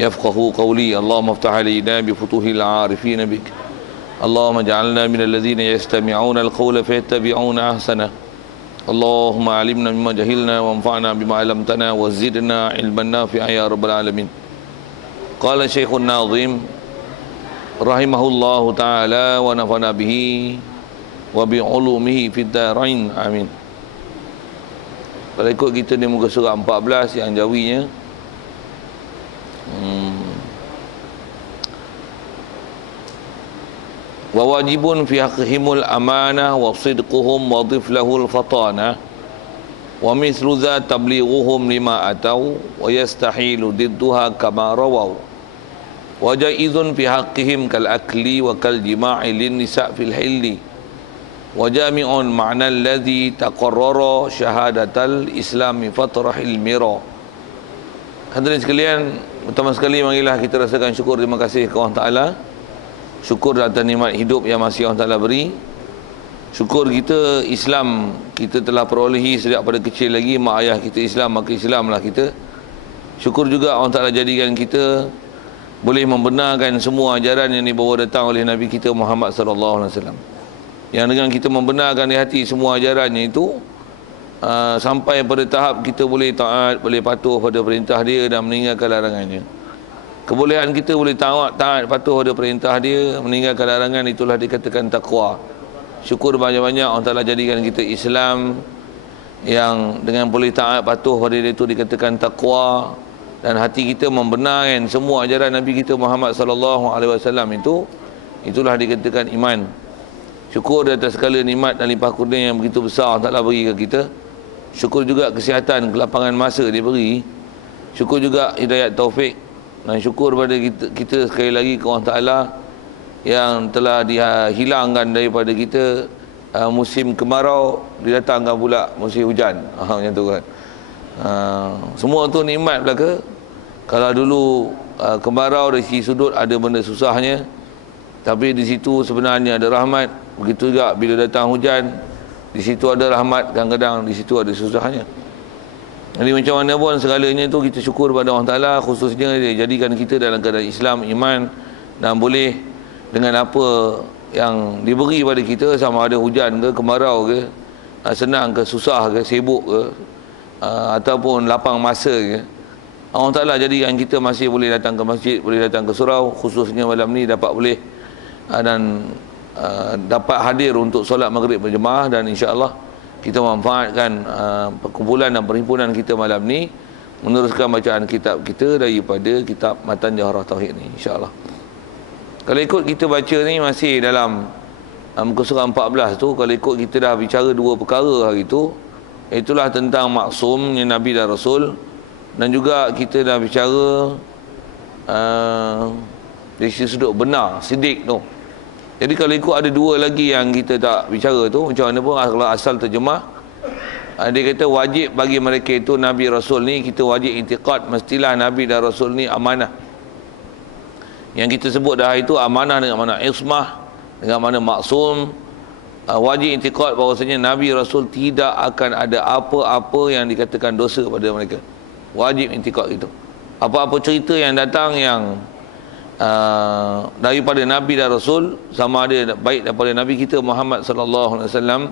يفقهوا قولي. اللهم افتح علينا بفتوح العارفين بك. اللهم اجعلنا من الذين يستمعون القول فيتبعون أحسنه. اللهم علمنا مما جهلنا وانفعنا بما علمتنا وزدنا علما نافعا يا رب العالمين. قال الشيخ الناظم رحمه الله تعالى ونفعنا به وبعلومه في الدارين آمين. Kalau ikut kita ni muka surah 14 yang jawinya wa wajibun fi haqqihimul amanah wa sidquhum wa dhif lahul fatana wa mithlu dha tablighuhum lima atau wa yastahilu didduha kama rawaw wa jaizun fi haqqihim kal akli wa kal jima'i lin nisa' fil hilli wa jami'un ma'na alladhi taqarrara syahadatal islami fatrahil mira. Hadirin sekalian, pertama sekali marilah kita rasakan syukur, terima kasih kepada Allah Ta'ala. Syukur atas nikmat hidup yang masih Allah Ta'ala beri. Syukur kita Islam kita telah perolehi sejak pada kecil lagi. Mak ayah kita Islam, maka Islamlah kita. Syukur juga Allah Ta'ala jadikan kita boleh membenarkan semua ajaran yang dibawa datang oleh Nabi kita Muhammad sallallahu alaihi wasallam. Yang dengan kita membenarkan di hati semua ajarannya itu, sampai pada tahap kita boleh taat, boleh patuh pada perintah dia dan meninggalkan larangannya. Kebolehan kita boleh taat patuh pada perintah dia, meninggalkan larangan, itulah dikatakan takwa. Syukur banyak-banyak Allah Ta'ala jadikan kita Islam yang dengan boleh taat patuh pada dia itu dikatakan takwa, dan hati kita membenarkan semua ajaran Nabi kita Muhammad sallallahu alaihi wasallam itu, itulah dikatakan iman. Syukur atas segala nikmat dan limpah kurnia yang begitu besar Allah Ta'ala beri ke kita. Syukur juga kesihatan, kelapangan masa dia beri. Syukur juga hidayat taufik. Dan syukur pada kita sekali lagi ke Allah Ta'ala yang telah dihilangkan daripada kita musim kemarau, didatangkan pula musim hujan. Macam tu kan. Semua tu nikmat belaka. Kalau dulu kemarau dari sisi sudut ada benda susahnya, tapi di situ sebenarnya ada rahmat. Begitu juga bila datang hujan, di situ ada rahmat, kadang-kadang di situ ada susahnya. Jadi macam mana pun segalanya itu kita syukur pada Allah Ta'ala, khususnya dia jadikan kita dalam keadaan Islam, iman, dan boleh dengan apa yang diberi pada kita, sama ada hujan ke, kemarau ke, senang ke, susah ke, sibuk ke, ataupun lapang masa ke, Allah Ta'ala jadikan kita masih boleh datang ke masjid, boleh datang ke surau, khususnya malam ni dapat boleh dan dapat hadir untuk solat maghrib berjemaah, dan insya-Allah kita memanfaatkan perkumpulan dan perhimpunan kita malam ni meneruskan bacaan kitab kita daripada kitab Matan Jawharah Tauhid ni, insya-Allah. Kalau ikut kita baca ni masih dalam muka surah 14 tu, kalau ikut kita dah bicara dua perkara hari tu, itulah tentang maksumnya Nabi dan Rasul, dan juga kita dah bicara dari sudut benar, sidik tu. Jadi kalau ikut ada dua lagi yang kita tak bicara tu, macam mana pun kalau asal terjemah, dia kata wajib bagi mereka itu Nabi Rasul ni, kita wajib intiqad, mestilah Nabi dan Rasul ni amanah. Yang kita sebut dah itu amanah dengan mana ismah, dengan mana maksum. Wajib intiqad bahawasanya Nabi Rasul tidak akan ada apa-apa yang dikatakan dosa pada mereka. Wajib intiqad itu. Apa-apa cerita yang datang yang daripada Nabi dan Rasul, sama ada baik daripada Nabi kita Muhammad sallallahu alaihi wasallam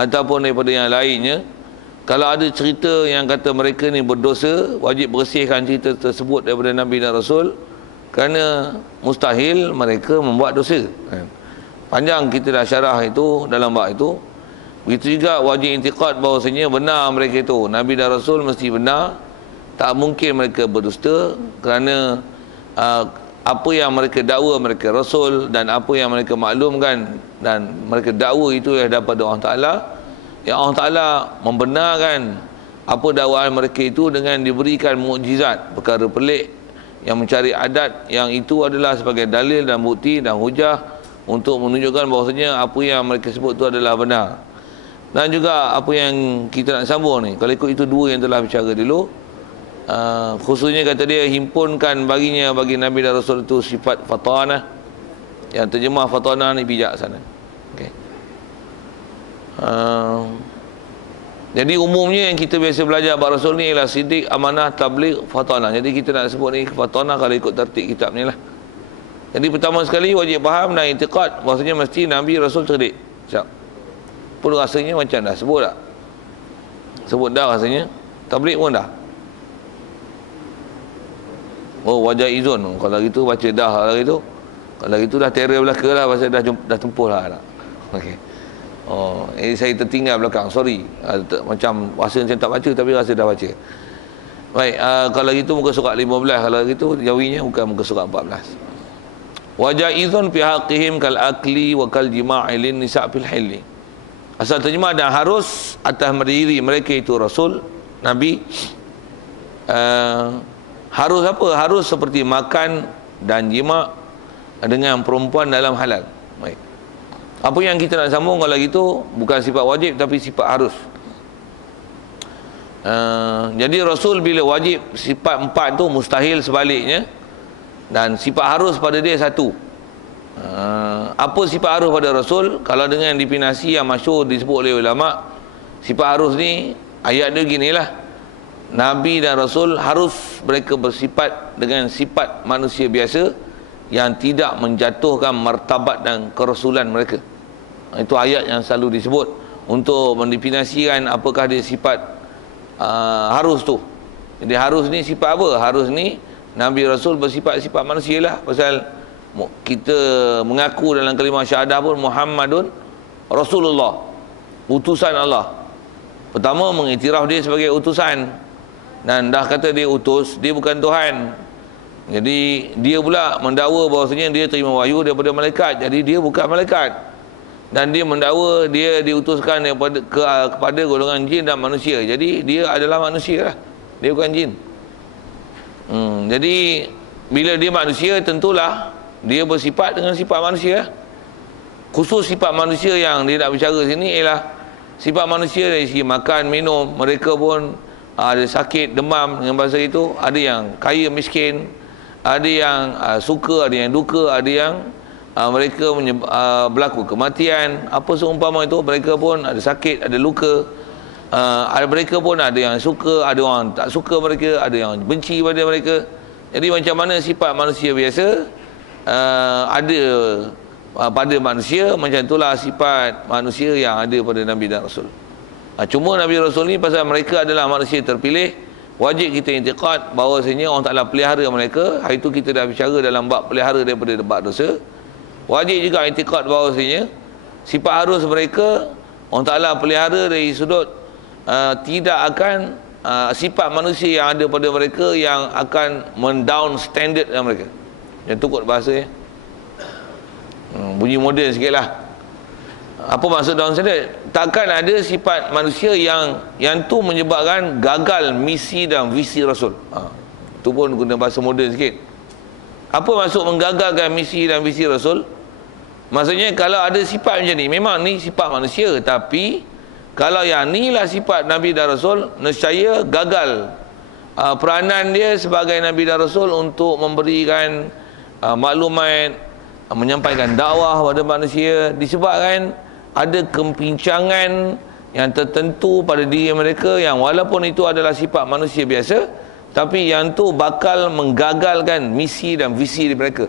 ataupun daripada yang lainnya, kalau ada cerita yang kata mereka ni berdosa, wajib bersihkan cerita tersebut daripada Nabi dan Rasul, kerana mustahil mereka membuat dosa. Panjang kita dah syarah itu dalam bab itu. Begitu juga wajib intiqad bahawasanya benar mereka itu Nabi dan Rasul mesti benar, tak mungkin mereka berdusta, kerana apa yang mereka dakwa mereka Rasul dan apa yang mereka maklumkan dan mereka dakwa itu yang daripada Allah Ta'ala, yang Allah Ta'ala membenarkan apa dakwaan mereka itu dengan diberikan mukjizat, perkara pelik yang mencari adat, yang itu adalah sebagai dalil dan bukti dan hujah untuk menunjukkan bahawasanya apa yang mereka sebut itu adalah benar. Dan juga apa yang kita nak sambung ni, kalau ikut itu dua yang telah bicara dulu, khususnya kata dia himpunkan baginya, bagi Nabi dan Rasul itu sifat fatanah, yang terjemah fatanah ni bijak sana. Okay. Jadi umumnya yang kita biasa belajar bab Rasul ni ialah siddiq, amanah, tabligh, fatanah. Jadi kita nak sebut ni fatanah kalau ikut tertib kitab ni lah. Jadi pertama sekali wajib faham dan i'tiqad bahasanya mesti Nabi Rasul cerdik. Siap. Pun rasanya macam dah sebut tak? Sebut dah rasanya. Tabligh pun dah. Oh, wajah izun. Kalau gitu baca dah kalau gitu. Kalau gitu dah terror belaka lah, pasal dah tempuh lah. Okey. Oh, saya tertinggal belakang. Sorry. Macam rasa saya tak baca tapi rasa dah baca. Baik, kalau gitu muka surat 15. Kalau gitu jawinya bukan muka surat 14. Wajah izun fi haqqihim kal akli wa kal jima'i lin nisa' fil hilli. Asal terjemah dan harus atas diri mereka itu Rasul, Nabi. Harus apa? Harus seperti makan dan jima' dengan perempuan dalam halal. Baik. Apa yang kita nak sambung kalau gitu bukan sifat wajib tapi sifat harus. Jadi Rasul bila wajib sifat 4 tu mustahil sebaliknya, dan sifat harus pada dia satu. Apa sifat harus pada Rasul? Kalau dengan definisi yang masyhur disebut oleh ulama, sifat harus ni ayat dia ginilah: Nabi dan Rasul harus mereka bersifat dengan sifat manusia biasa yang tidak menjatuhkan martabat dan kerasulan mereka. Itu ayat yang selalu disebut untuk mendefinisikan apakah dia sifat harus tu. Jadi harus ni sifat apa? Harus ni Nabi Rasul bersifat-sifat manusia lah. Pasal kita mengaku dalam kalimah syahadah pun Muhammadun Rasulullah, utusan Allah. Pertama mengiktiraf dia sebagai utusan, dan dah kata dia utus, dia bukan Tuhan. Jadi dia pula mendakwa bahawasanya dia terima wahyu daripada malaikat, jadi dia bukan malaikat. Dan dia mendakwa dia diutuskan kepada golongan jin dan manusia, jadi dia adalah manusia lah, dia bukan jin. Jadi bila dia manusia, tentulah dia bersifat dengan sifat manusia. Khusus sifat manusia yang dia nak bicara sini ialah sifat manusia dari segi makan, minum. Mereka pun ada sakit, demam dengan bahasa itu. Ada yang kaya, miskin. Ada yang suka, ada yang duka. Ada yang mereka berlaku kematian. Apa seumpama itu, mereka pun ada sakit, ada luka. Ada mereka pun ada yang suka, ada orang tak suka mereka, ada yang benci pada mereka. Jadi macam mana sifat manusia biasa ada pada manusia, macam itulah sifat manusia yang ada pada Nabi dan Rasul. Cuma Nabi Rasul ni pasal mereka adalah manusia terpilih, wajib kita i'tiqad bahawasanya Allah Ta'ala pelihara mereka. Hari itu kita dah bicara dalam bab pelihara daripada bab dosa. Wajib juga i'tiqad bahawasanya sifat harus mereka Allah Ta'ala pelihara dari sudut tidak akan sifat manusia yang ada pada mereka yang akan mendown standard mereka. Yang tu kot bahasa bunyi moden sikit lah. Apa maksud down standard? Takkan ada sifat manusia yang tu menyebabkan gagal misi dan visi Rasul. Tu pun guna bahasa moden sikit. Apa maksud menggagalkan misi dan visi Rasul? Maksudnya kalau ada sifat macam ni, memang ni sifat manusia, tapi kalau yang ni lah sifat Nabi dan Rasul, nescaya gagal peranan dia sebagai Nabi dan Rasul untuk memberikan maklumat, menyampaikan dakwah kepada manusia, disebabkan ada kepincangan yang tertentu pada diri mereka yang walaupun itu adalah sifat manusia biasa, tapi yang tu bakal menggagalkan misi dan visi mereka.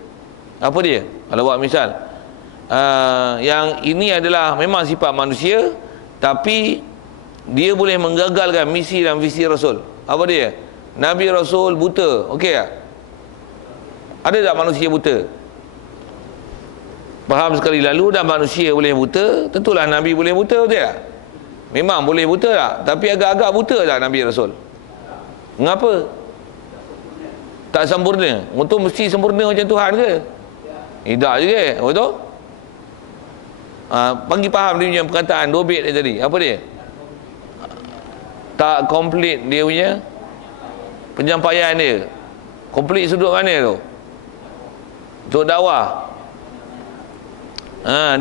Apa dia? Kalau buat misal, yang ini adalah memang sifat manusia, tapi dia boleh menggagalkan misi dan visi Rasul. Apa dia? Nabi Rasul buta, okey tak? Ada tak manusia buta? Faham sekali lalu dah manusia boleh buta, tentulah Nabi boleh buta, betul tak? Memang boleh buta tak? Tapi agak-agak buta tak Nabi Rasul? Mengapa? Tak sempurna. Untuk mesti sempurna macam Tuhan ke? Tidak juga, betul? Bagi faham dia punya perkataan dobit dia tadi. Apa dia? Tak komplit dia punya penyampaian dia. Komplit sudut mana tu? Untuk dakwah.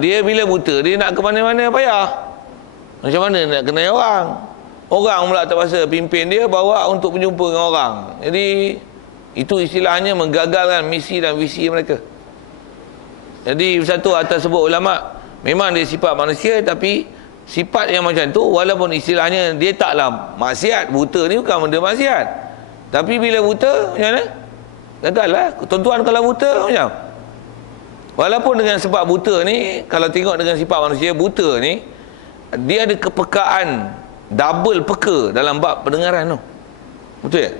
Dia bila buta, dia nak ke mana-mana payah. Macam mana nak kenal orang? Orang pula terpaksa pimpin dia bawa untuk berjumpa dengan orang. Jadi itu istilahnya menggagalkan misi dan visi mereka. Jadi satu atas sebut ulama, memang dia sifat manusia, tapi sifat yang macam tu, walaupun istilahnya dia taklah maksiat, buta ni bukan benda maksiat, tapi bila buta macam mana? Gagal lah. Tuan-tuan kalau buta macam, walaupun dengan sebab buta ni, kalau tengok dengan sifat manusia, buta ni dia ada kepekaan double peka dalam bab pendengaran tu. Betul tak?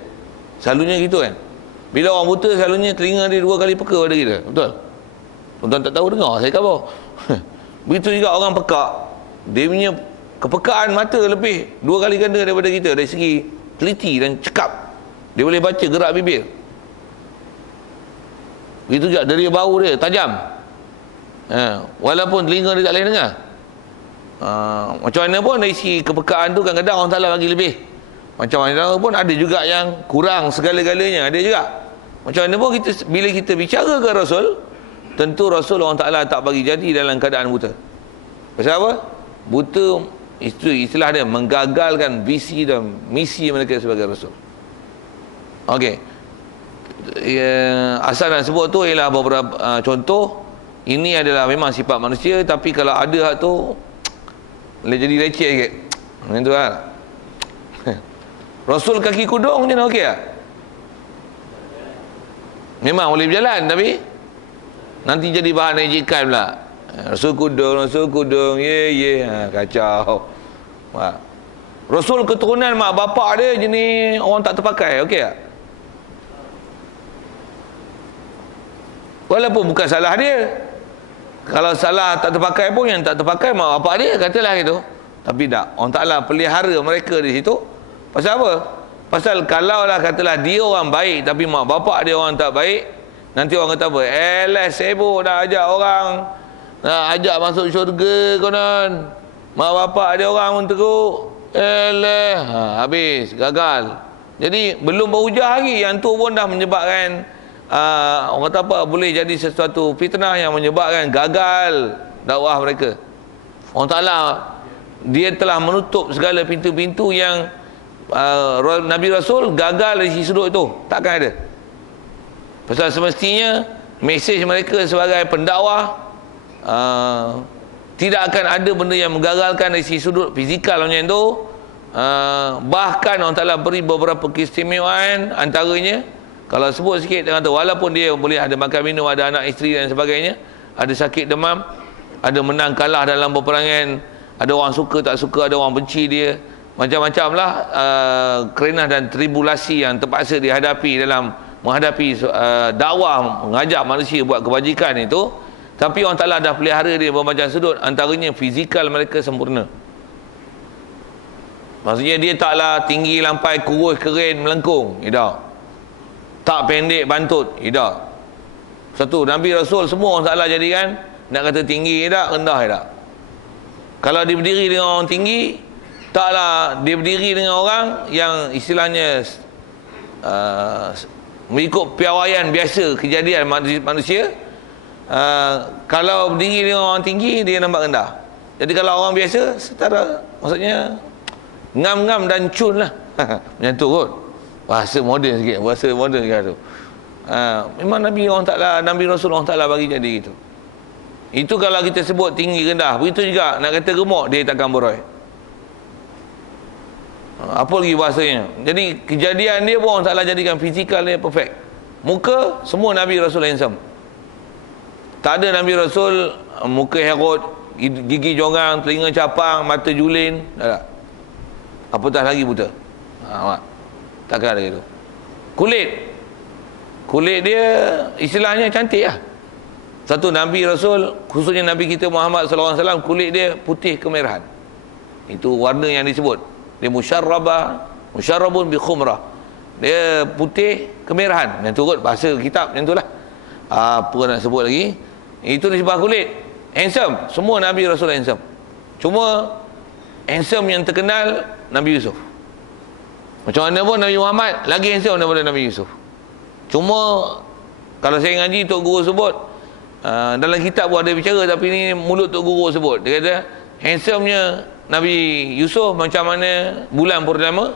Selalunya gitu kan. Bila orang buta, selalunya telinga dia 2 kali peka pada kita. Betul? Tuan-tuan tak tahu, dengar saya khabar. Begitu juga orang pekak, dia punya kepekaan mata lebih 2 kali ganda daripada kita dari segi teliti dan cekap. Dia boleh baca gerak bibir. Begitu juga dari bau dia tajam. Walaupun telinga dia tak boleh dengar. Macam mana pun dari segi kepekaan tu kadang-kadang orang Ta'ala bagi lebih. Macam mana pun ada juga yang kurang segala-galanya, ada juga. Macam mana pun kita, bila kita bicara ke Rasul, tentu Rasul orang Ta'ala tak bagi jadi dalam keadaan buta. Pasal apa? Buta itu istilah dia menggagalkan visi dan misi mereka sebagai Rasul. Okey. Asal nak sebut tu ialah beberapa contoh. Ini adalah memang sifat manusia, tapi kalau ada hak tu boleh jadi leceh sikit. Macam tu lah. Rasul kaki kudung macam mana, okey tak? Memang boleh berjalan, tapi nanti jadi bahan ejekan pula. Rasul kudung, kacau. Rasul keturunan mak bapak dia jenis orang tak terpakai, okey tak? Walaupun bukan salah dia. Kalau salah tak terpakai pun, yang tak terpakai mak bapak dia, katalah gitu. Tapi tak, orang Ta'ala pelihara mereka di situ. Pasal apa? Pasal kalaulah katalah dia orang baik tapi mak bapak dia orang tak baik, nanti orang kata apa? Sibuk dah ajak orang, nak ajak masuk syurga konon. Mak bapak dia orang pun teruk. Habis, gagal. Jadi belum berhujah lagi, yang tu pun dah menyebabkan orang kata apa, boleh jadi sesuatu fitnah yang menyebabkan gagal dakwah mereka. Allah Ta'ala dia telah menutup segala pintu-pintu yang Nabi Rasul gagal dari sisi sudut itu, takkan ada. Pasal semestinya mesej mereka sebagai pendakwah tidak akan ada benda yang menggagalkan dari sisi sudut fizikal macam itu. Bahkan Allah Ta'ala beri beberapa keistimewaan, antaranya kalau sebut sikit dengan tu, walaupun dia boleh ada makan minum, ada anak isteri dan sebagainya, ada sakit demam, ada menang kalah dalam peperangan, ada orang suka tak suka, ada orang benci dia, macam-macam lah kerenah dan tribulasi yang terpaksa dihadapi dalam menghadapi dakwah, mengajak manusia buat kebajikan itu. Tapi orang Ta'ala dah pelihara dia bermacam sudut, antaranya fizikal mereka sempurna. Maksudnya dia taklah tinggi lampai kurus keren melengkung, tidak. Tak pendek bantut, tidak. Satu, Nabi Rasul semua orang Ta'ala jadikan, nak kata tinggi tak, rendah tak. Kalau dia berdiri dengan orang tinggi, taklah dia berdiri dengan orang yang istilahnya mengikut piawaian biasa kejadian manusia. Kalau berdiri dengan orang tinggi, dia nampak rendah. Jadi kalau orang biasa, setara, maksudnya ngam-ngam dan cun lah. Macam tu kot. Bahasa moden sikit, bahasa moden sikit tu. Memang Nabi orang Ta'ala, Nabi Rasul orang Ta'ala bagi jadi gitu. Itu kalau kita sebut tinggi rendah. Begitu juga nak kata gemuk, dia takkan beroi. Apa lagi bahasanya? Jadi kejadian dia pun orang Ta'ala jadikan fizikal dia perfect. Muka, semua Nabi Rasul handsome. Tak ada Nabi Rasul muka herot, gigi jorang, telinga capang, mata julin, tak. Apatah lagi buta. Takkan ada gitu. Kulit dia istilahnya cantik lah. Satu, Nabi Rasul, khususnya Nabi kita Muhammad SAW, kulit dia putih kemerahan. Itu warna yang disebut. Dia musyarrabun bi khumrah. Dia putih kemerahan. Yang tu kot bahasa kitab, yang tu lah. Apa nak sebut lagi? Itu disebut kulit. Handsome. Semua Nabi Rasul handsome. Cuma handsome yang terkenal Nabi Yusuf. Macam mana pun Nabi Muhammad lagi handsome daripada Nabi Yusuf. Cuma kalau saya ngaji, Tok Guru sebut dalam kitab pun ada bicara, tapi ni mulut Tok Guru sebut. Dia kata handsome-nya Nabi Yusuf macam mana bulan purnama,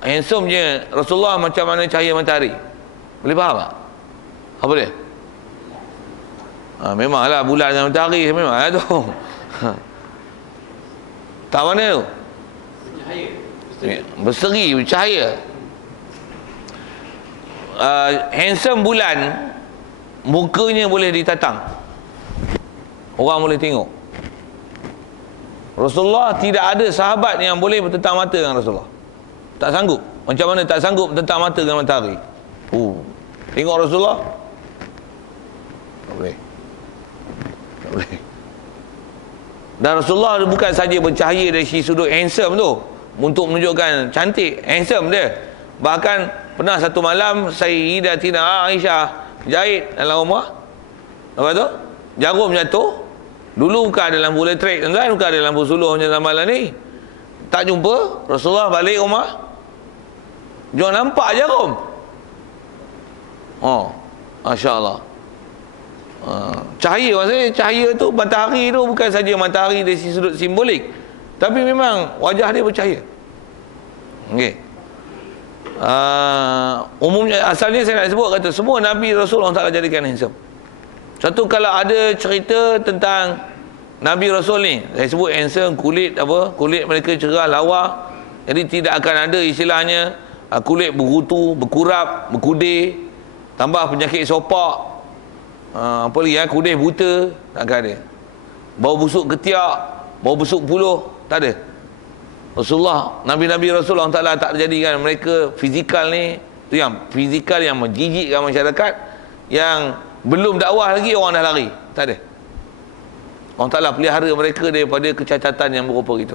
handsome-nya Rasulullah macam mana cahaya matahari. Boleh faham tak? Apa dia? Memanglah bulan dan matahari, memanglah tu. Tak mana tu? Berseri, bercahaya. Handsome bulan, mukanya boleh ditatang, orang boleh tengok. Rasulullah tidak ada sahabat yang boleh bertetang mata dengan Rasulullah. Tak sanggup. Macam mana tak sanggup bertetang mata dengan matahari? Tengok Rasulullah, tak boleh. Tak boleh. Dan Rasulullah bukan saja bercahaya dari sisi sudut handsome tu, untuk menunjukkan cantik, handsome dia. Bahkan pernah satu malam Sayyidatina Aisyah jahit dalam rumah. Lepas tu jarum jatuh. Dulu bukan ada lampu elektrik kan, bukan ada lampu suluh macam zaman ni. Tak jumpa. Rasulullah balik rumah, jangan nampak jarum. Masya Allah. Cahaya, maksudnya cahaya tu, matahari tu bukan saja matahari dari sudut simbolik, tapi memang wajah dia bercahaya. Okey. Umumnya asalnya saya nak sebut kata semua Nabi Rasul Allah Ta'ala jadikan handsome. Satu, kalau ada cerita tentang Nabi Rasul ni, saya sebut handsome, kulit mereka cerah, lawa. Jadi tidak akan ada istilahnya kulit berkutu, berkurap, berkudir, tambah penyakit sopak, apa lagi kudis buta, tak ada. Bau busuk ketiak, bau busuk puluh, tak ada. Rasulullah, Nabi-Nabi Rasulullah Ta'ala tak terjadikan mereka fizikal ni, tu yang fizikal yang menjijikkan masyarakat, yang belum dakwah lagi orang dah lari, tak ada. Allah Ta'ala pelihara mereka daripada kecacatan yang berupa itu.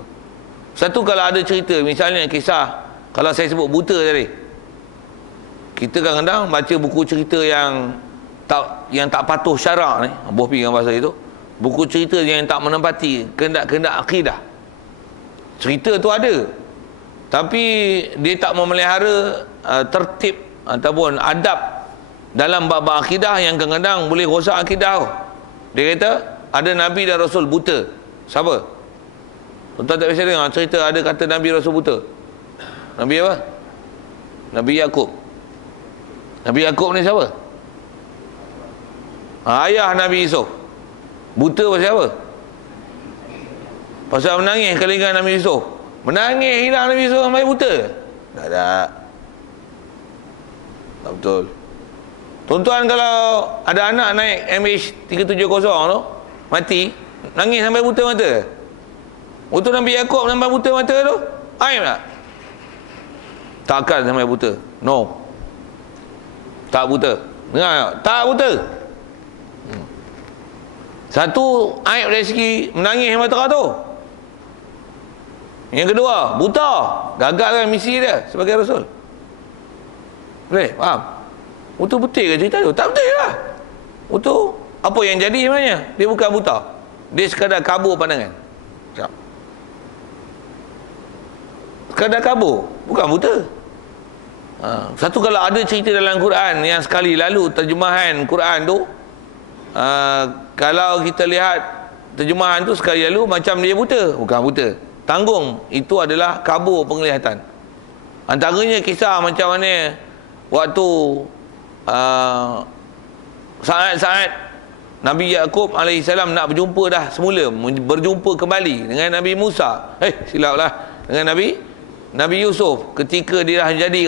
Satu, kalau ada cerita, misalnya kisah, kalau saya sebut buta tadi, kita kadang-kadang baca buku cerita yang tak patuh syarak ni, boh pi dengan bahasa itu, buku cerita yang tak menempati kehendak-kehendak akidah. Cerita tu ada, tapi dia tak memelihara tertib ataupun adab dalam bab akidah yang kadang-kadang boleh rosak akidah tu. Dia kata ada Nabi dan Rasul buta. Siapa? Tuan-tuan tak biasa dengar cerita ada kata Nabi Rasul buta? Nabi apa? Nabi Yaqub. Nabi Yaqub ni siapa? Ayah Nabi Yusuf. Buta pasal apa? Pasal menangis kelahiran Nabi Yusuf. Menangis hilang Nabi Yusuf sampai buta? Tak ada. Tak betul. Tuan-tuan, kalau ada anak naik MH370 tu, mati, nangis sampai buta mata. Waktu Nabi Yaqub sampai buta mata tu, aib tak? Takkan sampai buta. No. Tak buta. Dengar tak? Tak buta. Satu, aib dari segi menangis mata tu. Yang kedua, buta. Gagalkan misi dia sebagai Rasul. Boleh? Faham? Betul ke cerita tu? Tak betul lah. Betul. Apa yang jadi sebenarnya? Dia bukan buta. Dia sekadar kabur pandangan. Sekadar kabur. Bukan buta. Satu, kalau ada cerita dalam Quran yang sekali lalu terjemahan Quran tu, kalau kita lihat terjemahan tu sekali lalu macam dia buta. Bukan buta. Tanggung. Itu adalah kabur penglihatan. Antaranya kisah macam mana waktu saat-saat Nabi Yaqub alaihissalam nak berjumpa dah semula, berjumpa kembali dengan Nabi Musa. Silaplah, dengan Nabi Yusuf, ketika dia dah jadi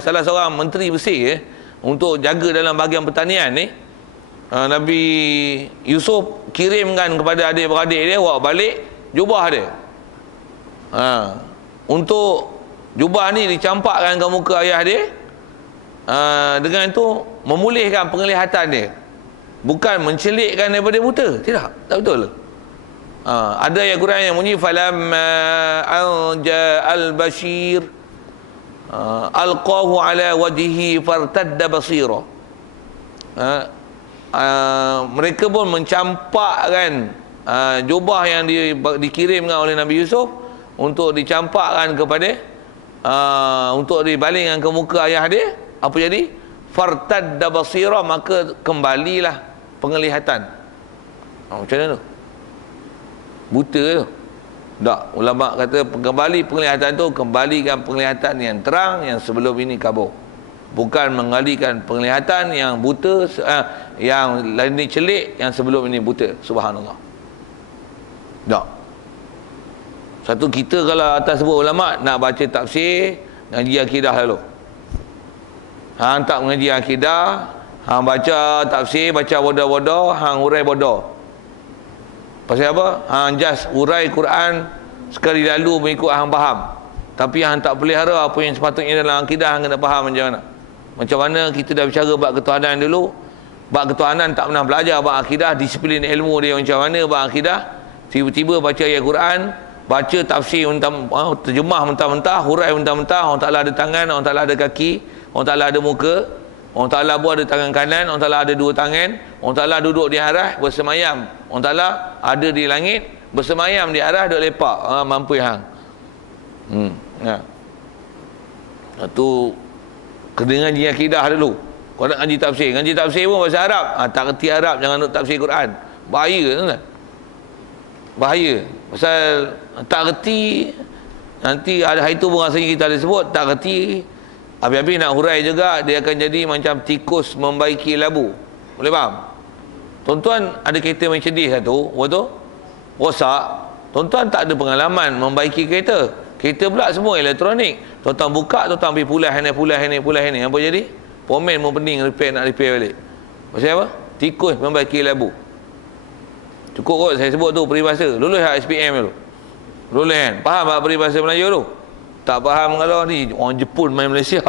salah seorang menteri Mesir untuk jaga dalam bahagian pertanian ni. Nabi Yusuf kirimkan kepada adik-beradik dia bawa balik jubah dia. Untuk jubah ni dicampakkan ke muka ayah dia. Dengan itu memulihkan penglihatan dia, bukan mencelikkan daripada buta. Tidak, tak betul. Ada ayat Quran yang bunyi falamma anja al-bashir alqahu ala wajhihi fartadda basira. Mereka pun mencampakkan jubah yang dikirimkan oleh Nabi Yusuf untuk dicampakkan kepada untuk dibalingkan ke muka ayah dia. Apa jadi? Fartadda basira, maka kembalilah penglihatan. Macam mana tu? Buta tu? Tak. Ulama kata kembali penglihatan tu, kembalikan penglihatan yang terang yang sebelum ini kabur. Bukan mengalihkan penglihatan yang buta, yang lain ni celik, yang sebelum ini buta. Subhanallah. Tak. Satu, kita kalau atas sebut ulama nak baca tafsir, ngaji akidah dulu. Hang tak mengaji akidah, hang baca tafsir, baca bodoh-bodoh, hang urai bodoh. Pasal apa? Hang just urai Quran sekali lalu mengikut hang faham. Tapi hang tak pelihara apa yang sepatutnya dalam akidah, hang kena faham macam mana. Macam mana kita dah bicara bab ketuhanan dulu. Bab ketuhanan tak pernah belajar bab akidah, disiplin ilmu dia macam mana bab akidah. Tiba-tiba baca ayat Quran, baca tafsir terjemah mentah-mentah, hurai mentah-mentah. Allah Ta'ala ada tangan, Allah Ta'ala ada kaki, Allah Ta'ala ada muka, Allah Ta'ala pun ada tangan kanan, Allah Ta'ala ada dua tangan, Allah Ta'ala duduk di arah bersemayam, Allah Ta'ala ada di langit bersemayam di arah duk lepak. Mampu hang. Itu kena ngaji akidah dulu. Kau nak ngaji tafsir, ngaji tafsir pun bahasa Arab. Tak kerti Arab, jangan nak tafsir Quran. Bahaya kan? Bahaya. Pasal tak kerti, nanti ada hari tu pun rasanya kita ada sebut, tak kerti, habis-habis nak hurai juga, dia akan jadi macam tikus membaiki labu. Boleh faham? Tuan-tuan ada kereta Mercedes satu, betul? Rosak. Tuan-tuan tak ada pengalaman membaiki kereta. Kereta pula semua elektronik. Tuan-tuan buka, tuan-tuan ambil pulah ini. Apa jadi? Pomen mau pening nak repair balik. Pasal apa? Tikus membaiki labu. Cukup kot saya sebut tu peribahasa. Lulus SPM dulu. Lulus kan? Faham tak peribahasa Melayu tu? Tak faham kalau ni orang Jepun main Malaysia.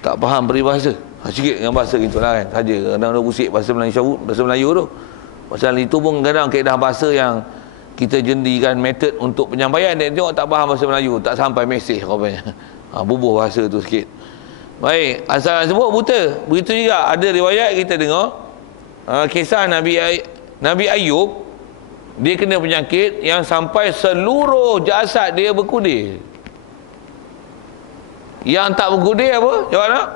Tak faham peribahasa. Sikit dengan bahasa gitulah kan. Saja kadang-kadang pusing bahasa Melayu tu. Pasal itu pun kadang kaedah bahasa yang kita jadikan metod untuk penyampaian, dia tengok tak faham bahasa Melayu, tak sampai mesej rupanya. Bubuh bahasa tu sikit. Baik, asal sebut buta. Begitu juga ada riwayat kita dengar kisah Nabi Ayub, dia kena penyakit yang sampai seluruh jasad dia berkudir. Yang tak berkudir apa? Jawab nak?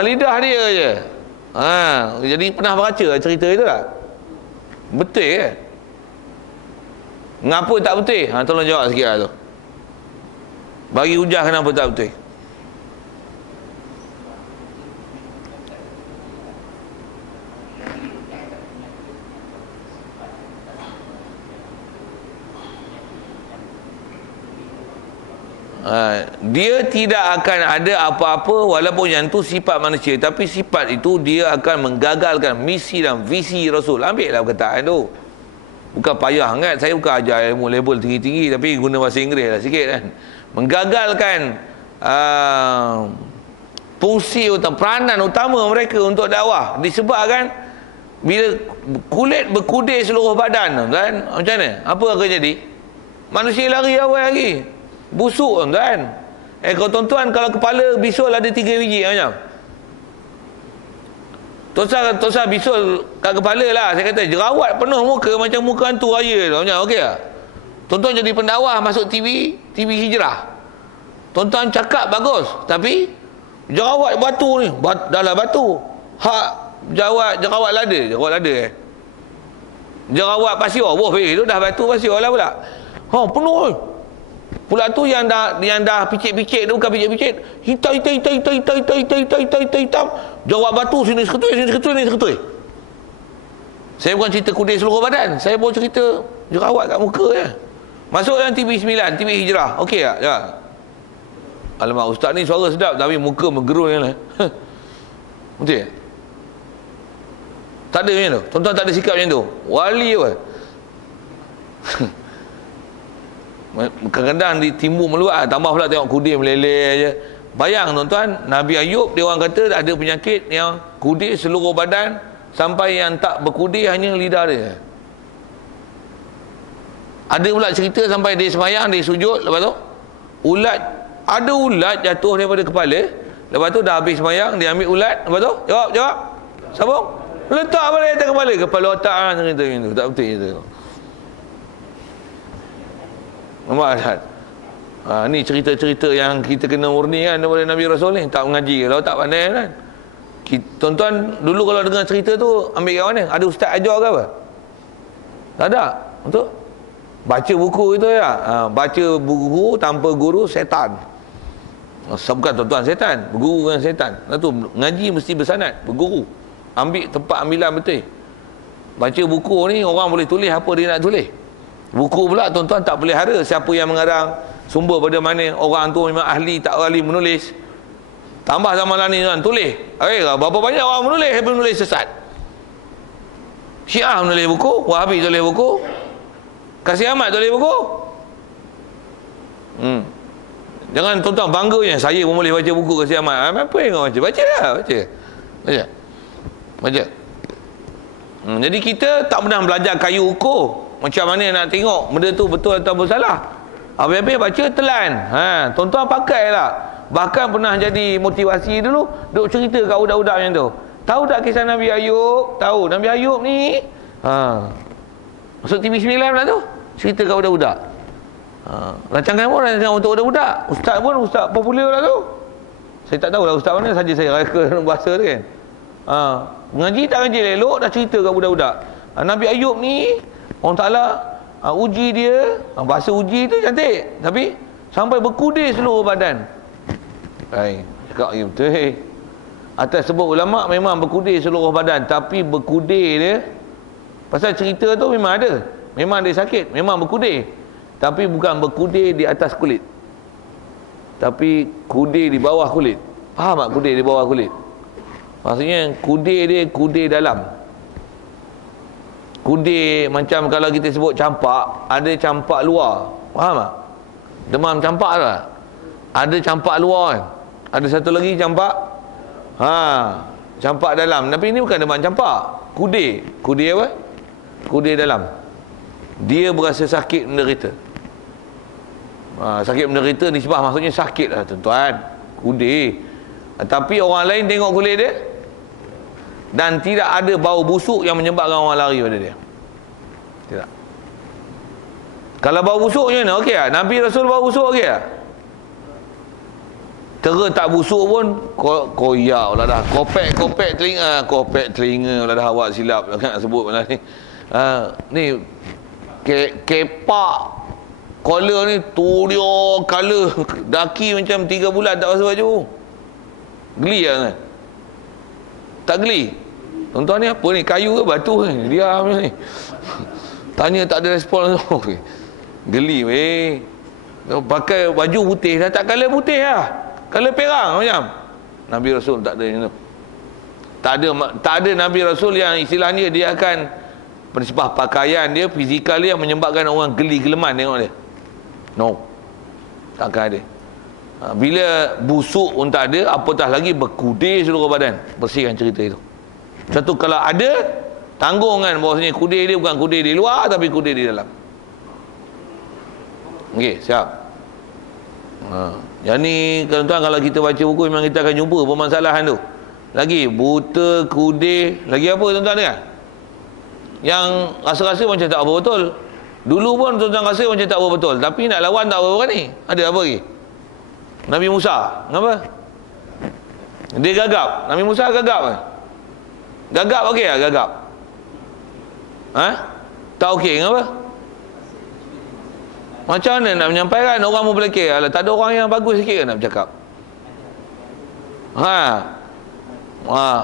Lidah dia je. Jadi pernah baca cerita itu tak? Betul ke? Ngapa tak betul? Tolong jawab sikit lah tu. Bagi hujah kenapa tak betul. Dia tidak akan ada apa-apa walaupun yang tu sifat manusia, tapi sifat itu dia akan menggagalkan misi dan visi Rasul. Ambil lah perkataan tu. Bukan payah sangat. Saya bukan ajar ilmu label tinggi-tinggi, tapi guna bahasa Inggeris lah sikit kan. Menggagalkan fungsi utama, peranan utama mereka untuk dakwah, disebabkan bila kulit berkudir seluruh badan kan, macam mana? Apa akan jadi? Manusia lari awal lagi, busuk kan. Kalau tuan-tuan, kalau kepala bisul ada 3 biji macam Tosa bisul kat kepala lah, saya kata jerawat penuh muka macam muka hantu raya tu macam okey tak? Tuan-tuan jadi pendakwah masuk TV Hijrah, tuan-tuan cakap bagus tapi jerawat batu ni dalam batu. Jerawat lada jerawat pasir. Itu dah batu pasir lah pula. Penuh pula tu yang dah picit-picit tu, bukan picit-picit, hitam. Jerawat batu sini seketui. Saya bukan cerita kudir seluruh badan, saya pun cerita jerawat kat muka je. Masuk dalam TV 9, TV Hijrah. Okey tak? Ya. Alamak, ustaz ni suara sedap tapi muka menggerun kan. Betul tak? Tak ada macam tu. Tuan-tuan tak ada sikap macam tu. Wali apa? Kadang-kadang ditimbul meluat, tambah pula tengok kudir meleleh je. Bayang tuan-tuan, Nabi Ayub dia orang kata ada penyakit yang kudir seluruh badan, sampai yang tak berkudir hanya lidah dia. Ada pula cerita sampai dia semayang, dia sujud, lepas tu ada ulat jatuh daripada kepala. Lepas tu dah habis semayang, dia ambil ulat, lepas tu jawab sambung, letak balik atas kepala otak cerita macam tu. Tak betul cerita tu. Nampak tak? Ni cerita-cerita yang kita kena murni kan daripada Nabi Rasul ni. Tak mengaji kalau tak pandai kan. Tuan-tuan dulu kalau dengar cerita tu ambil kat mana? Ada ustaz ajar ke apa? Tak ada. Betul? Baca buku itu ya. Baca buku tanpa guru setan. Bukan tuan-tuan setan, berguru dengan setan. Tu ngaji mesti bersanad, berguru. Ambil tempat ambilan betul. Baca buku ni orang boleh tulis apa dia nak tulis. Buku pula tuan-tuan tak pelihara. Siapa yang mengarang, sumber pada mana, orang tu memang ahli tak ahli menulis. Tambah zaman ni tuan, tulis. Berapa banyak orang menulis sesat. Syiah menulis buku, Wahabi tulis buku, Kasih Ahmad tulis buku. Jangan tuan-tuan bangganya saya pun boleh baca buku Kasih Ahmad. Apa yang kau baca? Baca lah, baca. Jadi kita tak pernah belajar kayu ukur macam mana nak tengok benda tu betul atau salah. Habis-habis baca telan. Tuan-tuan pakailah. Bahkan pernah jadi motivasi dulu, duk cerita kat budak-budak macam tu. Tahu tak kisah Nabi Ayub? Tahu. Nabi Ayub ni masuk TV 9 lah tu, cerita kat budak-budak. Rancangan pun rancangan untuk budak-budak. Ustaz pun ustaz popular lah tu. Saya tak tahu lah ustaz mana, saja saya reka bahasa tu kan. Mengaji tak ngaji elok, dah cerita kat budak-budak. Nabi Ayub ni Allah Ta'ala uji dia. Bahasa uji tu cantik, tapi sampai berkudir seluruh badan. Cakap betul. Atas sebut ulama memang berkudir seluruh badan, tapi berkudir dia pasal cerita tu memang ada. Memang dia sakit, memang berkudir. Tapi bukan berkudir di atas kulit, tapi kudir di bawah kulit. Faham tak kudir di bawah kulit? Maksudnya kudir dia kudir dalam. Kudir macam kalau kita sebut campak, ada campak luar. Faham tak? Demam campak tak? Ada campak luar kan? Ada satu lagi campak campak dalam. Tapi ini bukan demam campak. Kudir. Kudir apa? Kudir dalam. Dia berasa sakit menderita. Sakit menderita nisbah maksudnya sakit lah tuan-tuan. Kudir. Tapi orang lain tengok kulit dia dan tidak ada bau busuk yang menyebabkan orang lari pada dia. Tidak. Kalau bau busuk macam mana? Okey tak? Nabi Rasul bau busuk okey tak? Tera tak busuk pun koyak lah dah. Kopek telinga lah dah, awak silap nak sebut lah ni. Ni kepak collar ni tudio color daki macam 3 bulan tak basuh baju. Geli lah kan? Tak geli? Tuan-tuan ni apa ni? Kayu ke batu ni? Diam ni. Tanya tak ada respon. Geli weh. Pakai baju putih dah tak color putih lah. Color perang macam. Nabi Rasul tak ada yang tu. Tak ada Nabi Rasul yang istilahnya dia akan penisbah pakaian dia, fizikal dia menyebabkan orang geli geleman tengok dia. No. Takkan ada. Bila busuk pun tak ada, apatah lagi berkudir seluruh badan. Bersihkan cerita itu. Satu kalau ada, tanggungan bahawasanya kudir dia bukan kudir di luar, tapi kudir di dalam. Okey, siap. Yang ni tuan-tuan, kalau kita baca buku memang kita akan jumpa permasalahan tu. Lagi buta, kudir, lagi apa tuan-tuan kan? Yang rasa-rasa macam tak apa betul. Dulu pun tuan-tuan rasa macam tak apa betul, tapi nak lawan tak apa berani. Ada apa lagi? Nabi Musa, kenapa? Dia gagap. Nabi Musa gagap ke? Gagap okey tak gagap? Tak okey, kenapa? Macam mana nak menyampaikan? Orang pun belakang. Alah, tak ada orang yang bagus sikit ke nak bercakap?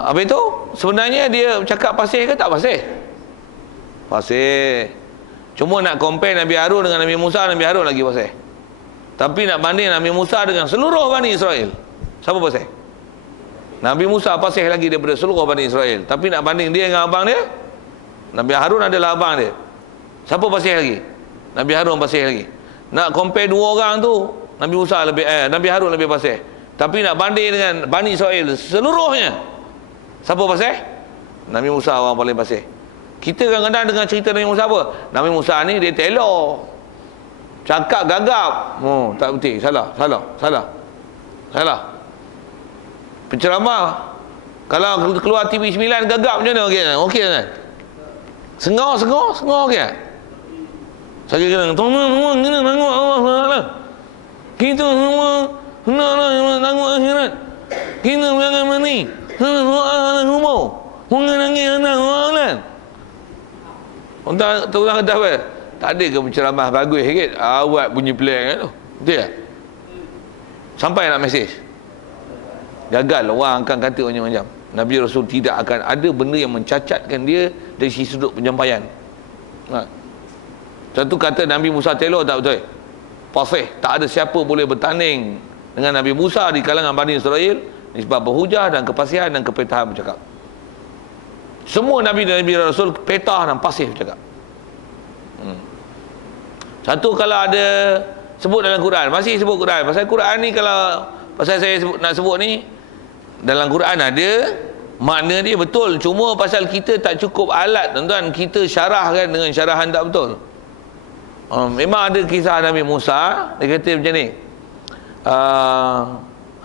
Apa itu? Sebenarnya dia cakap pasir ke tak pasir? Pasir. Cuma nak compare Nabi Harun dengan Nabi Musa, Nabi Harun lagi pasir. Tapi nak banding Nabi Musa dengan seluruh Bani Israel, siapa pasir? Nabi Musa pasir lagi daripada seluruh Bani Israel. Tapi nak banding dia dengan abang dia, Nabi Harun adalah abang dia. Siapa pasir lagi? Nabi Harun pasir lagi. Nak compare dua orang tu, Nabi Musa lebih Nabi Harun lebih pasir. Tapi nak banding dengan Bani Israel seluruhnya, siapa pasir? Nabi Musa orang paling pasir. Kita kadang-kadang dengan cerita Nabi Musa apa? Nabi Musa ni dia telor, cakap gagap. Tak betul. Salah. Penceramah kalau keluar TV 9 gagap macam mana? Okey kan? Sengau okey tak? Saya kata semua kena tanggung Allah Taala. Kita semua hendaklah tanggung akhirat. Kita jangan mani. Soal humor. Mengenangi anak orang. Orang kata apa? Tak ada ke penceramah bagus sikit? Awak bunyi pelik tu. Betul tak? Sampai nak mesej. Gagal orang akan kata macam-macam. Nabi Rasul tidak akan ada benda yang mencacatkan dia dari sisi sudut penyampaian. Satu kata Nabi Musa telur tak betul. Fasih, tak ada siapa boleh bertanding dengan Nabi Musa di kalangan Bani Israel nisbah berhujah dan kepasihan dan kepetahan bercakap. Semua Nabi dan Nabi Rasul petah dan pasif bercakap. Satu kalau ada sebut dalam Quran, masih sebut Quran. Pasal Quran ni kalau pasal saya nak sebut ni dalam Quran ada makna dia betul, cuma pasal kita tak cukup alat tuan-tuan, kita syarahkan dengan syarahan tak betul. Memang ada kisah Nabi Musa, dia kata macam ni,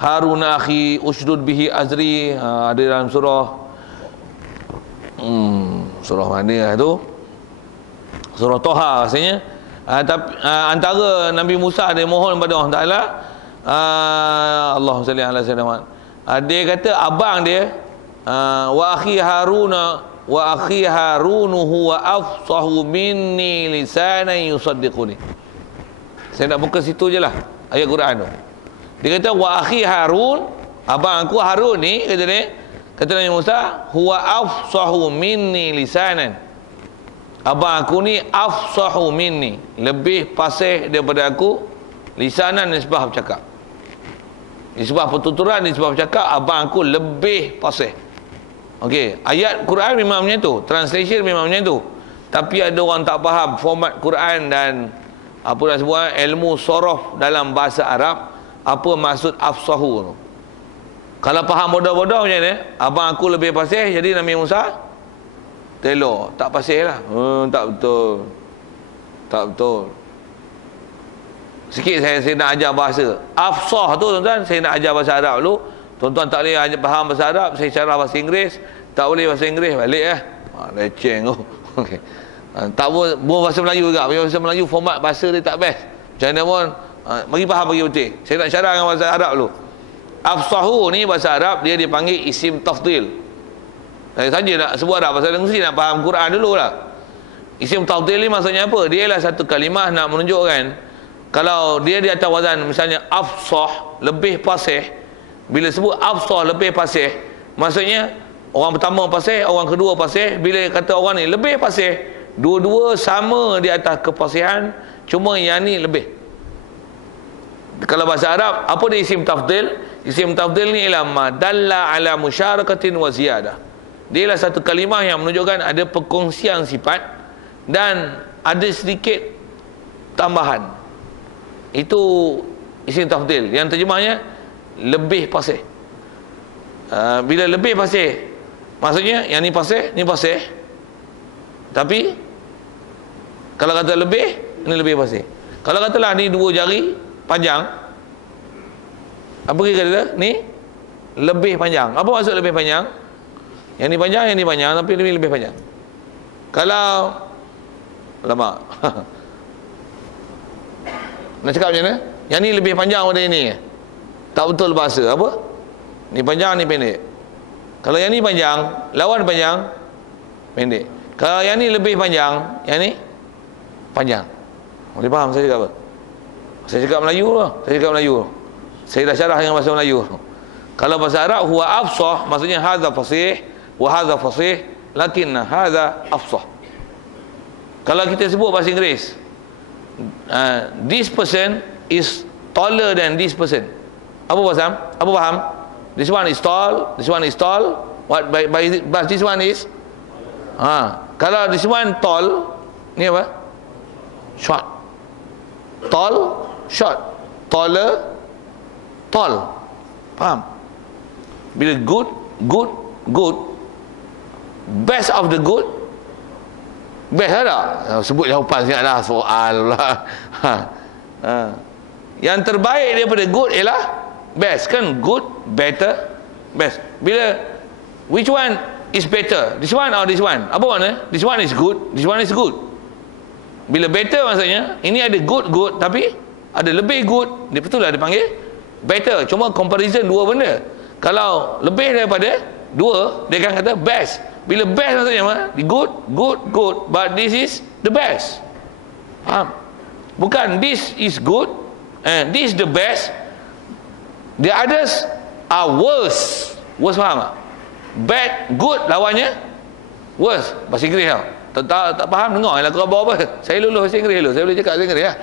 Harun akhi ushdud bihi azri, ada dalam surah surah mana lah tu, surah Toha rasanya. Tapi antara Nabi Musa dia mohon kepada Allah Taala, Allahumma salli ala sayyidina Muhammad, dia kata abang dia, wa akhi Harunu huwa afsahu minni lisanan yusaddiquni. Saya nak buka situ je lah ayat Quran tu. Dia kata wa akhi Harun, abang aku Harun ni, kata Nabi Musa, huwa afsahu minni lisanan, abang aku ni afsahu minni, lebih fasih daripada aku, lisanan nisbah bercakap, nisbah pertuturan, nisbah bercakap, abang aku lebih fasih. Okey, ayat Quran memang macam tu, translation memang macam tu. Tapi ada orang tak faham format Quran dan apa dah sebut ilmu sorof dalam bahasa Arab, apa maksud afsahu tu. Kalau faham bodoh-bodoh macam ni, abang aku lebih fasih, jadi Nabi Musa telur, tak fasih lah. Tak betul. Tak betul. Sikit saya nak ajar bahasa afsah tu tuan-tuan, saya nak ajar bahasa Arab dulu. Tuan-tuan tak boleh faham bahasa Arab, saya cara bahasa Inggeris. Tak boleh bahasa Inggeris, balik leceng tu. Okay. Tak boleh bahasa Melayu juga. Bahasa Melayu format bahasa dia tak best. Macam mana pun bagi faham, bagi betul. Saya nak cara dengan bahasa Arab dulu. Afsahu ni bahasa Arab dia dipanggil isim tafdil. Saya saja nak sebut Arab, pasal mesti nak faham Quran dulu lah. Isim tafdil ni maksudnya apa? Dia ialah satu kalimah nak menunjukkan kalau dia di atas wazan, misalnya afsah, lebih fasih. Bila sebut afsah, lebih fasih, maksudnya orang pertama fasih, orang kedua fasih. Bila kata orang ni lebih fasih, dua-dua sama di atas kefasihan, cuma yang ni lebih. Kalau bahasa Arab, apa dia isim tafdil? Isim tafdil ni ialah ma dalla ala musyarakatin wa ziyadah. Dia ialah satu kalimah yang menunjukkan ada perkongsian sifat dan ada sedikit tambahan. Itu isim tafdil, yang terjemahnya lebih fasih. Bila lebih fasih, maksudnya yang ni fasih, ni fasih. Tapi kalau kata lebih, ni lebih fasih. Kalau katalah ni dua jari panjang, apa kira dia? Ni lebih panjang. Apa maksud lebih panjang? Yang ni panjang, yang ni panjang, tapi ni lebih panjang. Kalau lama nak cakap macam mana? Yang ni lebih panjang daripada ini. Tak betul bahasa apa? Ni panjang, ni pendek. Kalau yang ni panjang, lawan panjang, pendek. Kalau yang ni lebih panjang, yang ni panjang. Boleh faham saya cakap apa? Saya cakap Melayu lah. Saya dah syarah dengan bahasa Melayu. Kalau bahasa Arab, huwa afsah, maksudnya hadza fasih, wa hadza fasih, lakinna hadza afsah. Kalau kita sebut bahasa Inggeris, this person is taller than this person. Apa faham? Apa faham? This one is tall, this one is tall. What but this one is kalau this one tall, ni apa? Short. Tall, short. Taller, tall. Faham? Bila good, best of the good, best ada. Sebut jawapan sikit lah, soal lah. Yang terbaik daripada good ialah best, kan? Good, better, best. Bila which one is better, this one or this one? Apa makna? This one is good, this one is good. Bila better maksudnya ini ada good tapi ada lebih good, dia betul lah dia panggil better. Cuma comparison dua benda. Kalau lebih daripada dua, dia akan kata best. Bila best maksudnya apa? Good, but this is the best. Faham? Bukan this is good and this is the best, the others are worse. Worse, faham tak? Bad, good lawannya worse, bahasa Inggeris tau. tak faham, dengar lah khabar apa. Saya lulus bahasa Inggeris dulu, saya boleh cakap bahasa Inggeris lah.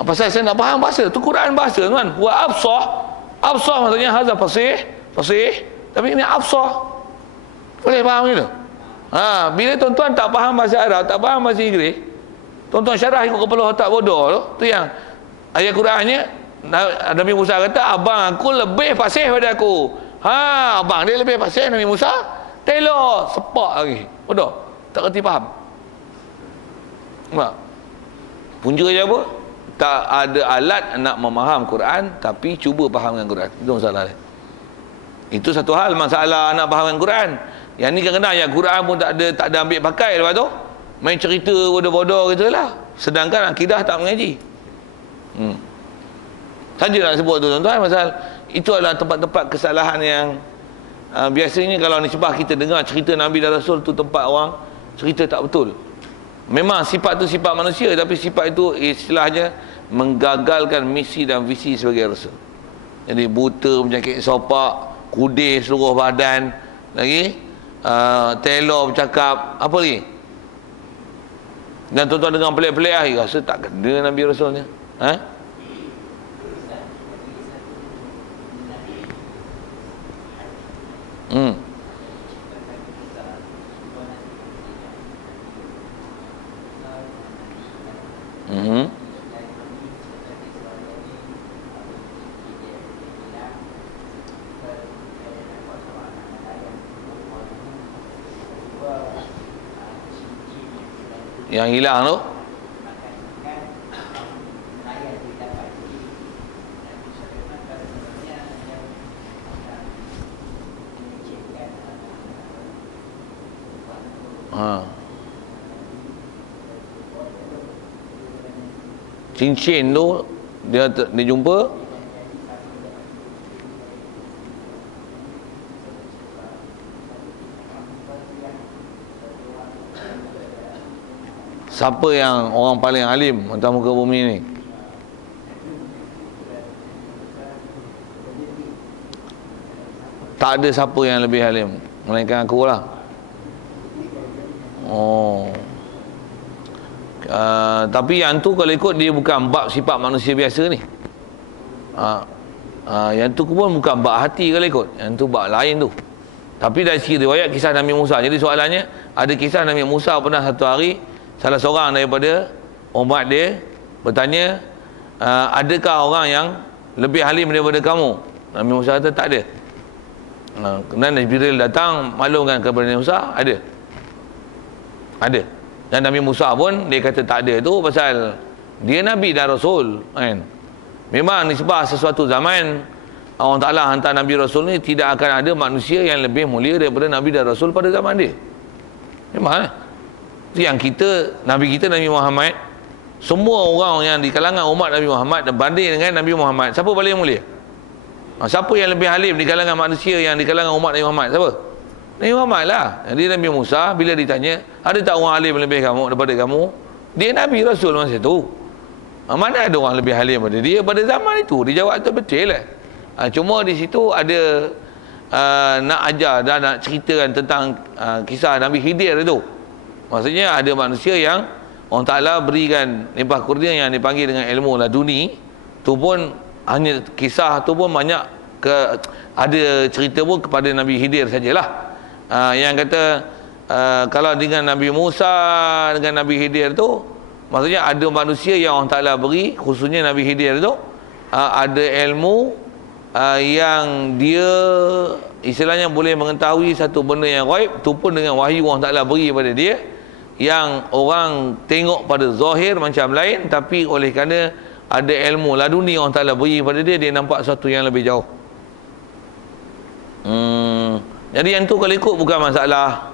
Pasal saya nak faham bahasa tu, Quran bahasa tuan. Wa absah, absah maksudnya hadza fasih, tapi ini absah. Boleh faham gitu? Bila tuan-tuan tak faham bahasa Arab, tak faham bahasa Inggeris, tuan-tuan syarah ikut kepala otak bodoh tu yang ayat Qurannya Nabi Musa kata, abang aku lebih fasih pada aku. Abang dia lebih fasih Nabi Musa, telok sepak lagi. Bodoh, tak kerti faham. Nampak? Punca je apa? Tak ada alat nak memaham Quran, tapi cuba faham dengan Quran. Itu masalah dia. Itu satu hal, masalah nak faham dengan Quran. Yang ni kadang-kadang ayat Quran pun tak ada ambil pakai, lepas tu main cerita bodoh-bodoh gitu lah. Sedangkan akidah tak mengaji. Saja nak sebut tu tuan-tuan, pasal itu adalah tempat-tempat kesalahan yang biasanya kalau nisbah kita dengar cerita Nabi dan Rasul tu tempat orang cerita tak betul. Memang sifat tu sifat manusia, tapi sifat itu istilahnya menggagalkan misi dan visi sebagai Rasul. Jadi buta, penyakit sopak, kudis seluruh badan, lagi telor bercakap, apa lagi? Dan tuan-tuan dengan pelik-pelik rasa tak kena Nabi Rasulnya. Yang hilang tu cincin tu dia jumpa siapa yang orang paling alim atas muka bumi ni? Tak ada siapa yang lebih alim melainkan aku lah. Tapi yang tu kalau ikut dia bukan bab sifat manusia biasa ni. Yang tu pun bukan bab hati kalau ikut. Yang tu bab lain tu. Tapi dari segi riwayat kisah Nabi Musa. Jadi soalannya, ada kisah Nabi Musa pernah satu hari salah seorang daripada umat dia bertanya, adakah orang yang lebih alim daripada kamu? Nabi Musa kata tak ada. Kemudian Jibril datang maklumkan kepada Nabi Musa, ada. Dan Nabi Musa pun dia kata tak ada tu pasal dia Nabi dan Rasul kan. Memang nisbah sesuatu zaman Allah Ta'ala hantar Nabi Rasul ni, tidak akan ada manusia yang lebih mulia daripada Nabi dan Rasul pada zaman dia. Memang yang kita, Nabi kita Nabi Muhammad, semua orang yang di kalangan umat Nabi Muhammad dan banding dengan Nabi Muhammad, siapa paling mulia? Siapa yang lebih alim di kalangan manusia yang di kalangan umat Nabi Muhammad? Siapa? Nabi Muhammad lah. Jadi Nabi Musa bila ditanya, ada tak orang alim lebih kamu daripada kamu? Dia Nabi Rasul masa tu. Mana ada orang lebih alim daripada dia pada zaman itu? Dia jawab tu betul lah. Cuma di situ ada nak ajar dan nak ceritakan tentang kisah Nabi Khidir itu. Maksudnya ada manusia yang Allah Ta'ala berikan limpah kurnia yang dipanggil dengan ilmu laduni. Tu pun hanya kisah tu pun banyak ada cerita pun kepada Nabi Khidir sajalah. Yang kata kalau dengan Nabi Musa dengan Nabi Khidir tu, maksudnya ada manusia yang Allah Ta'ala beri, khususnya Nabi Khidir tu ada ilmu yang dia istilahnya boleh mengetahui satu benda yang ghaib. Tu pun dengan wahyu Allah Ta'ala beri kepada dia, yang orang tengok pada zahir macam lain, tapi oleh kerana ada ilmu laduni Allah Ta'ala beri kepada dia, dia nampak sesuatu yang lebih jauh. Jadi yang tu kalau ikut bukan masalah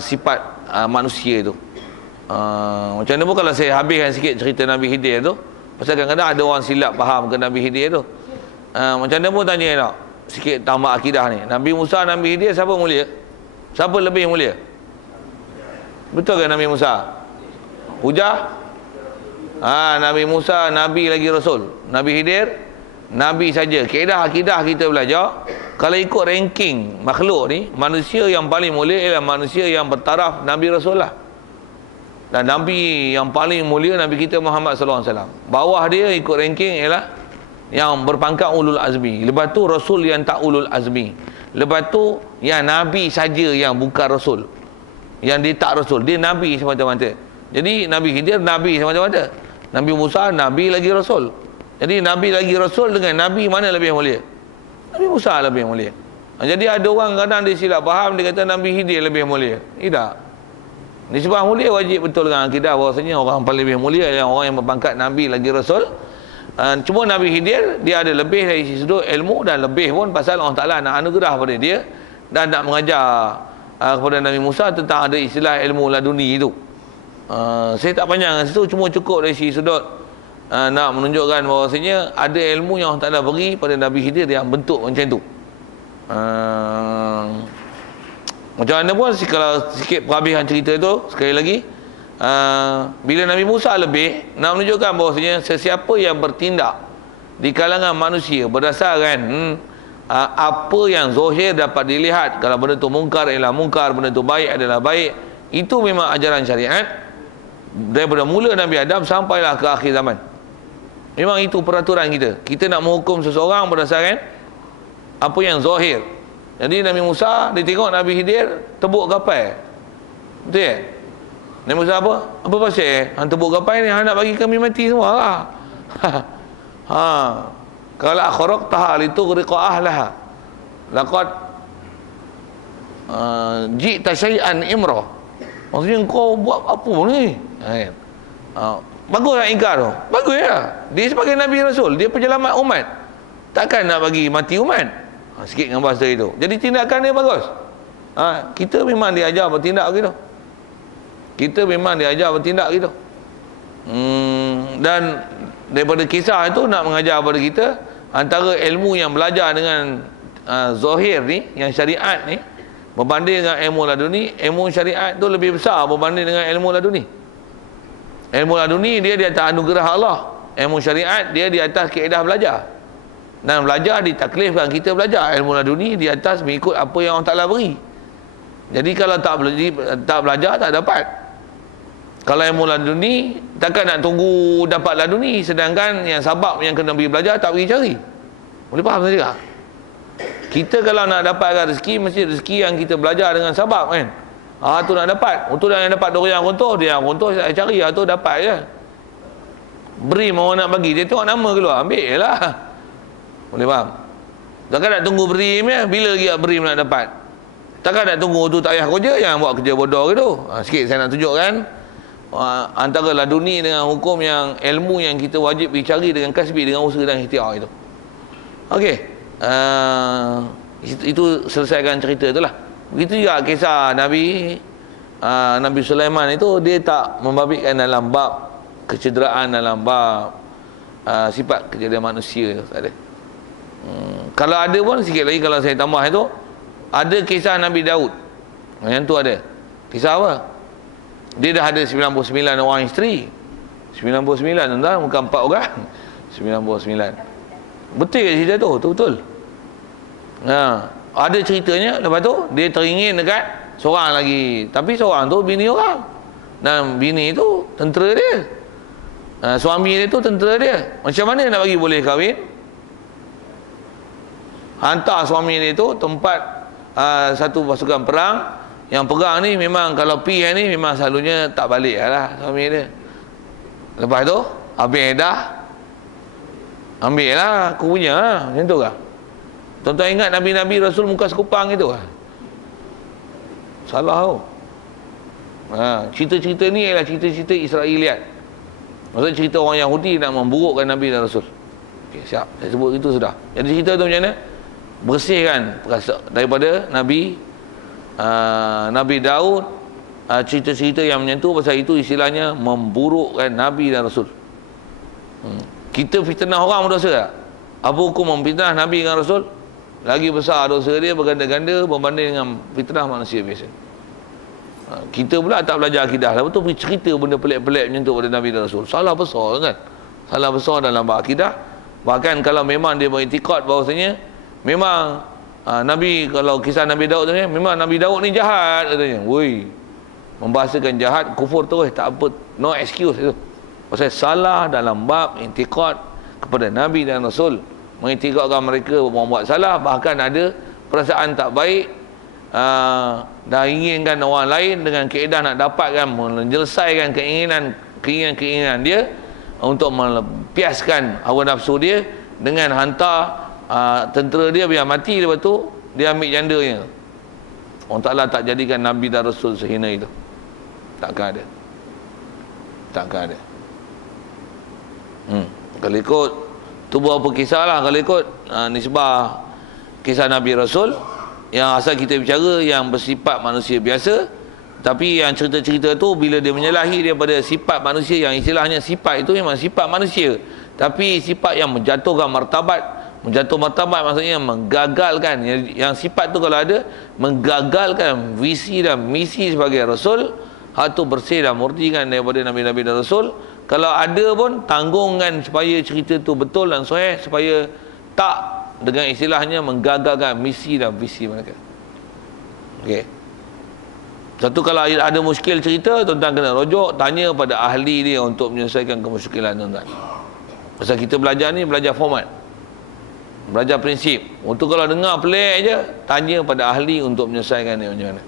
sifat manusia tu. Macam mana pun kalau saya habiskan sikit cerita Nabi Khidir tu, pasal kadang-kadang ada orang silap faham ke Nabi Khidir tu. Macam mana pun tanya nak sikit tambah akidah ni, Nabi Musa, Nabi Khidir siapa mulia? Siapa lebih mulia? Betul ke Nabi Musa? Hujah? Nabi Musa Nabi lagi Rasul. Nabi Khidir Nabi saja. Kaedah akidah kita belajar, kalau ikut ranking makhluk ni, manusia yang paling mulia ialah manusia yang bertaraf Nabi Rasul lah. Dan Nabi yang paling mulia Nabi kita Muhammad sallallahu alaihi wasallam. Bawah dia ikut ranking ialah yang berpangkat ulul azmi. Lepas tu Rasul yang tak ulul azmi. Lepas tu yang Nabi saja yang bukan Rasul. Yang dia tak Rasul, dia Nabi semata-mata. Jadi Nabi Khidir Nabi semata-mata. Nabi Musa Nabi lagi Rasul. Jadi Nabi lagi Rasul dengan Nabi mana lebih mulia? Nabi Musa lebih mulia. Jadi ada orang kadang dia silap faham, dia kata Nabi Khidir lebih mulia. Tidak. Nisbah mulia wajib betul dengan akidah bahawasanya orang paling lebih mulia adalah orang yang berpangkat Nabi lagi Rasul. Cuma Nabi Khidir dia ada lebih dari sudut ilmu, dan lebih pun pasal Allah Ta'ala nak anugerah pada dia dan nak mengajar kepada Nabi Musa tentang ada istilah ilmu laduni itu. Saya tak panjang kat situ, cuma cukup dari sudut nak menunjukkan bahawasanya ada ilmu yang Allah Ta'ala beri pada Nabi Khidir yang bentuk macam tu. Macam mana pun, kalau sikit perabihan cerita tu sekali lagi, bila Nabi Musa lebih nak menunjukkan bahawasanya sesiapa yang bertindak di kalangan manusia berdasarkan apa yang zahir dapat dilihat, kalau benda tu mungkar ialah mungkar, benda tu baik adalah baik, itu memang ajaran syariat daripada mula Nabi Adam sampailah ke akhir zaman. Memang itu peraturan kita. Kita nak menghukum seseorang berdasarkan apa yang zahir. Jadi Nabi Musa dia tengok Nabi Khidir tebuk kapal. Betul ya? Nabi Musa apa? Apa pasal? Hang tebuk kapal ni hang nak bagi kami mati semua lah. Qala akhraqtaha litughriqa ahlaha. Laqad ji'ta syai'an imra. Maksudnya kau buat apa ni? Bagus tak ingkar tu? Bagus ya. Dia sebagai Nabi Rasul, dia penyelamat umat. Takkan nak bagi mati umat. Sikit dengan bahasa itu. Jadi tindakan dia bagus. Kita memang diajar bertindak gitu. Kita memang diajar bertindak gitu. Dan daripada kisah itu nak mengajar kepada kita antara ilmu yang belajar dengan zahir ni, yang syariat ni, berbanding dengan ilmu laduni, ilmu syariat tu lebih besar berbanding dengan ilmu laduni. Ilmu laduni dia di atas anugerah Allah. Ilmu syariat dia di atas kaedah belajar. Dan belajar ditaklifkan kita belajar. Ilmu laduni di atas mengikut apa yang Allah Ta'ala beri. Jadi kalau tak belajar tak dapat. Kalau ilmu laduni takkan nak tunggu dapat laduni, sedangkan yang sabab yang kena pergi belajar tak pergi cari. Boleh faham tak? Kita kalau nak dapatkan rezeki, mesti rezeki yang kita belajar dengan sabab kan. Tu nak dapat. Untuk yang dapat dia yang runtuh, saya cari tu dapat je. Beri mau nak bagi, dia tengok nama keluar, ambil je lah. Boleh faham? Takkan nak tunggu beri ya, bila lagi beri nak dapat. Takkan nak tunggu tu tak payah kerja, yang buat kerja bodoh gitu. Sikit saya nak tunjukkan antara laduni dengan hukum yang ilmu yang kita wajib pergi cari dengan kasbi, dengan usaha dan ikhtiar itu. Okey. Itu selesaikan cerita itulah. Begitu juga kisah Nabi Sulaiman itu, dia tak membabitkan dalam bab kecederaan, dalam bab sifat kejadian manusia, tak ada. Kalau ada pun sikit lagi kalau saya tambah itu, ada kisah Nabi Daud. Yang tu ada. Kisah apa? Dia dah ada 99 orang isteri. 99 tuan-tuan, bukan 4 orang. 99. Betul ke cerita tu? Betul. Ada ceritanya, lepas tu dia teringin dekat seorang lagi, tapi seorang tu bini orang, dan bini tu tentera dia, suami dia tu tentera dia. Macam mana nak bagi boleh kahwin? Hantar suami dia tu tempat satu pasukan perang, yang perang ni memang kalau pergi ni memang selalunya tak balik lah suami dia. Lepas tu habis dah, ambil lah aku punya lah. Macam tu kah? Tuan-tuan ingat Nabi-Nabi Rasul muka sekupang itu kan? Salah tau. Cerita-cerita ni ialah cerita-cerita Israeliat. Maksudnya cerita orang Yahudi nak memburukkan Nabi dan Rasul. Okay, siap. Saya sebut itu sudah. Jadi cerita tu macam mana? Bersihkan daripada Nabi Daud, cerita-cerita yang menyentuh pasal itu istilahnya memburukkan Nabi dan Rasul. Kita fitnah orang berdosa tak? Apa hukum memfitnah Nabi dan Rasul? Lagi besar dosa dia berganda-ganda berbanding dengan fitnah manusia biasa. Kita pula tak belajar akidah lah, betul pergi cerita benda pelik-pelik macam tu pada Nabi dan Rasul. Salah besar kan? Salah besar dalam bab akidah. Bahkan kalau memang dia beriktikad bahawasanya memang Nabi, kalau kisah Nabi Daud ni, memang Nabi Daud ni jahat katanya. Woi, membahasakan jahat, kufur terus, tak apa, no excuse itu. Pasal salah dalam bab intiqad kepada Nabi dan Rasul, mengintiqadkan mereka membuat salah, bahkan ada perasaan tak baik, dah inginkan orang lain dengan kaedah nak dapatkan, menyelesaikan keinginan dia untuk melepaskan hawa nafsu dia dengan hantar tentera dia biar mati, lepas tu dia ambil jandanya. Allah Ta'ala tak jadikan Nabi dan Rasul sehina itu. Takkan ada. Kalau ikut tu berapa kisah lah. Kalau ikut nisbah kisah Nabi Rasul, yang asal kita bicara yang bersifat manusia biasa, tapi yang cerita-cerita tu bila dia menyalahi daripada sifat manusia, yang istilahnya sifat itu memang sifat manusia, tapi sifat yang menjatuhkan martabat. Menjatuh martabat maksudnya menggagalkan. Yang sifat tu kalau ada, menggagalkan visi dan misi sebagai Rasul, hak tu bersih dan murtikan daripada Nabi-Nabi dan Rasul. Kalau ada pun, tanggungan supaya cerita tu betul dan sahih, supaya tak, dengan istilahnya, menggagalkan misi dan visi mereka. Okey. Satu, kalau ada muskil cerita, tuan-tuan kena rujuk, tanya pada ahli dia untuk menyelesaikan kemuskilan tuan-tuan. Pasal kita belajar ni, belajar format, belajar prinsip. Untuk kalau dengar pelik je, tanya pada ahli untuk menyelesaikan dia macam mana.